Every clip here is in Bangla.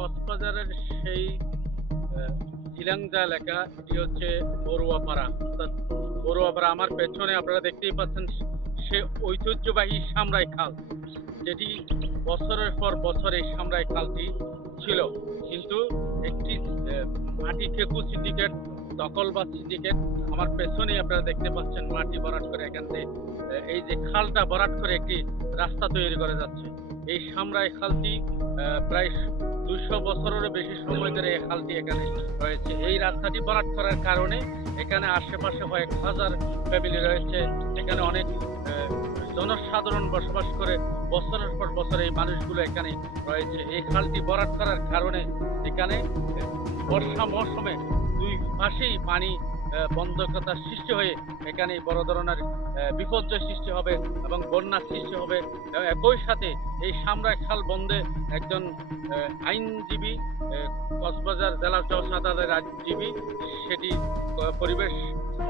কক্সবাজারের সেই ঝিলাংজা এলাকা, এটি হচ্ছে বড়ুয়াপাড়া। অর্থাৎ বড়ুয়াপাড়া আমার পেছনে আপনারা দেখতেই পাচ্ছেন, সে ঐতিহ্যবাহী সামরাই খাল, যেটি বছরের পর বছর এই সামরাই খালটি ছিল। কিন্তু একটি মাটি খেকু সিন্ডিকেট দখল বা সিন্ডিকেট আমার পেছনেই আপনারা দেখতে পাচ্ছেন মাটি বরাট করে এখান থেকে এই যে খালটা বরাট করে একটি রাস্তা তৈরি করে যাচ্ছে। এই সামরাই খালটি প্রায় দুইশো বছরেরও বেশি সময় ধরে এই খালটি এখানে রয়েছে। এই রাস্তাটি বরাদ করার কারণে এখানে আশেপাশে কয়েক হাজার ফ্যামিলি রয়েছে। এখানে অনেক জনসাধারণ বসবাস করে। বছরের পর বছর এই মানুষগুলো এখানে রয়েছে। এই খালটি বরাদ করার কারণে এখানে বর্ষা মৌসুমে দুই পাশেই পানি বন্ধকতার সৃষ্টি হয়ে এখানে বড় ধরনের বিপর্যয় সৃষ্টি হবে এবং বন্যার সৃষ্টি হবে। একই সাথে এই সামরাই খাল বন্ধে একজন আইনজীবী কক্সবাজার জেলা জজ আদালতের আইনজীবী সেটি পরিবেশ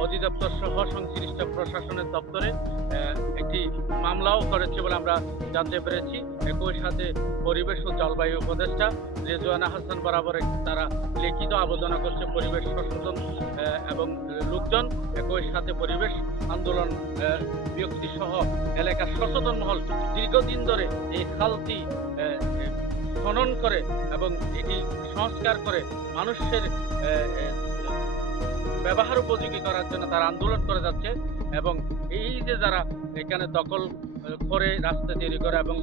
অধিদপ্তর সহ সংশ্লিষ্ট প্রশাসনের দপ্তরে একটি মামলাও করেছে বলে আমরা জানতে পেরেছি। একই সাথে পরিবেশ ও জলবায়ু উপদেষ্টা রেজওয়ানা হাসান বরাবর তারা লিখিত আবেদন করছে পরিবেশ সচেতন এবং লোকজন। একই সাথে পরিবেশ আন্দোলন ব্যক্তি সহ এলাকার সচেতন মহল দীর্ঘদিন ধরে এই খালটি খনন করে এবং এটি সংস্কার করে মানুষের ব্যবহার উপযোগী করার জন্য তারা আন্দোলন করে যাচ্ছে এবং এই যে যারা এখানে দখল করে রাস্তা তৈরি করে এবং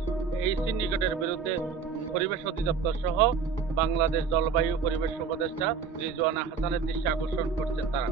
এই সিন্ডিকেটের বিরুদ্ধে পরিবেশ অধিদপ্তর সহ বাংলাদেশ জলবায়ু পরিবেশ উপদেষ্টা রিজওয়ানা হাসানের দৃষ্টি আকর্ষণ করছেন তারা।